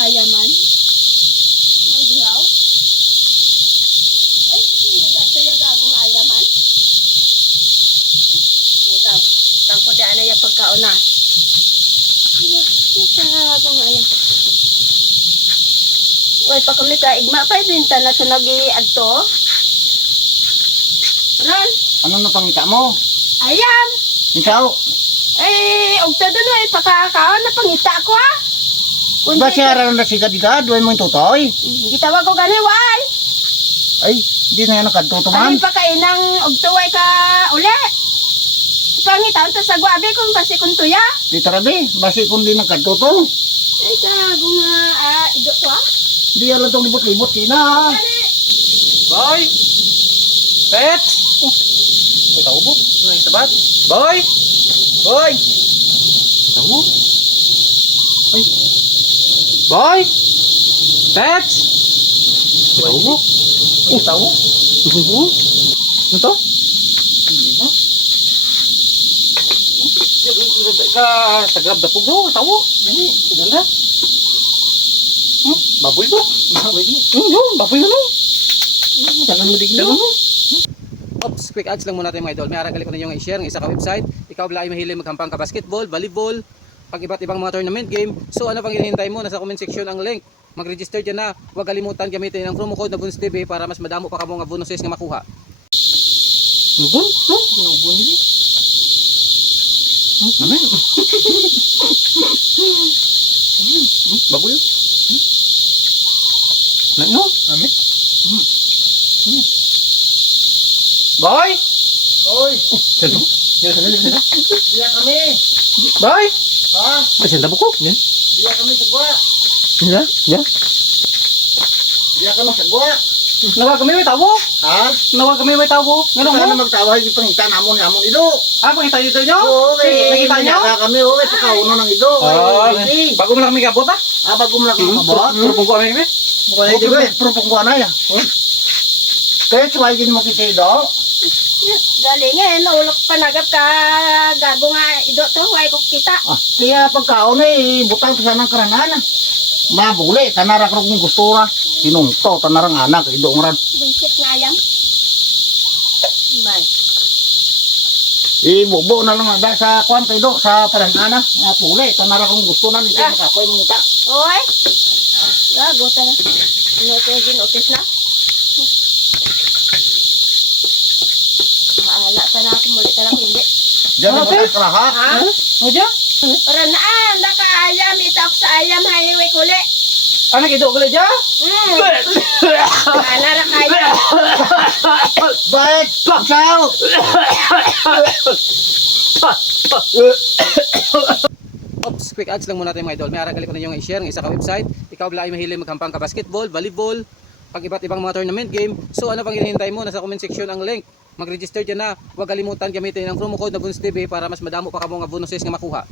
ayaman. May dihaw. Ay, siya gagong ayaman. Ikaw, tangko di anay pagkaon na. Siya gagong ayaman. Uy, pa kami ka igma pa din ta na tunagi adto. Ron. Ano na pangita mo? Ayam. Isaw. Eh, ugta doon ay na pangita ko ah. Kundi, ba siya rin na siya dika, duwan mo yung tutoy? gitawag ko gani why? Ay, di na yan nakatutuman. Ano pa kainang og tuway ka uli? Pangita ta sa gwabe kung basi kung tuya. Di tarabi, basi kung di nakatuto. Ay, tago nga, ah, ido to ah. Di alam itong libot-libot, kina. Boy! Pet! Oh, may taubo. Ano yung sabat? Boy! Boy! Taubo. Ay. Boy! Pet! May taubo. May taubo. Oh. Ano to? Hindi mo. Ka sa grab da pugno, taubo. Hindi. Ganda. Hmm? Baboy ko. Baboy ko. Hmm, yun, baboy ano? Tanan mo diglo. Ano? Ops, quick ads lang muna tayo mga idol. May aragali ko ninyong i-share ng isa ka website. Ikaw bala ay mahilig maghampang ka basketball, volleyball, pag iba't ibang mga tournament game. So ano pang hinihintay mo? Nasa comment section ang link. Mag-register dyan na. Huwag kalimutan gamitin ang promo code na Buns TV para mas madamo pa ka mga bonuses nga makuha. Nugon? No? Nugon nila. Hmm? Ano yun? Hmm? Baboy yun? Hmm? Ano? Ano? Boy! Oy, Sino? Sino? Sino? Sino? diya kami. Boy! Ha? Ay, saan tabo ko? Yan. Diya kami sa gwa. Yan. Yan. Diya kami sa gwa. Nawag kami may tabo. Ha? Nawag kami may tabo. Ganun Sana mo? magtawa yung pangita namon namon ido. Ah, pakita dito nyo? Oo, Sige, eh, nakita nyo? binyaga kami, oo, eh, pakauno ng ido. Ah, Ay, bago mo lang kami kabot ah. Ah, bago mo lang ako mabot. Puro pong ko kami kami. Okay, di ba? Pero pong kuha na yan. Kaya tsuway din mo kita ido. yes, galingin, ulok panagap ka, gago nga, ido to, huwag ko kita. Ah, kaya pagkaon eh, butang sa sanang karanan. Mabuli, tanara ko kung gusto ra. Sinunto, tanarang anak, ido nga ran. Bullshit nga ayam. Bye. Ibubo na lang ada sa kwan kay do sa parangana. Nga puli, tanara kung gusto na nito Ah. makapoy mo ta. Oy, gago ta na. Ano yung ginotis na? Maala ta na ako, muli ta na ako, hindi. Diyan mo Okay. ka lahat. Ha? O dyan? Para na, ah, anda ka ayam, itak sa ayam, highway kuli. Ano kido ko dyan? Hmm. Anara kaya. Bait, paksaw. Ops, quick ads lang muna tayo mga idol. May aragali ko ninyong i-share ng isa ka website. Ikaw bala ay mahilig maghampang ka basketball, volleyball, pag iba't ibang mga tournament game. So ano pang hinihintay mo? Nasa comment section ang link. Mag-register dyan na. Huwag kalimutan gamitin ang promo code na TV para mas madamo pa ka mga bonuses nga makuha.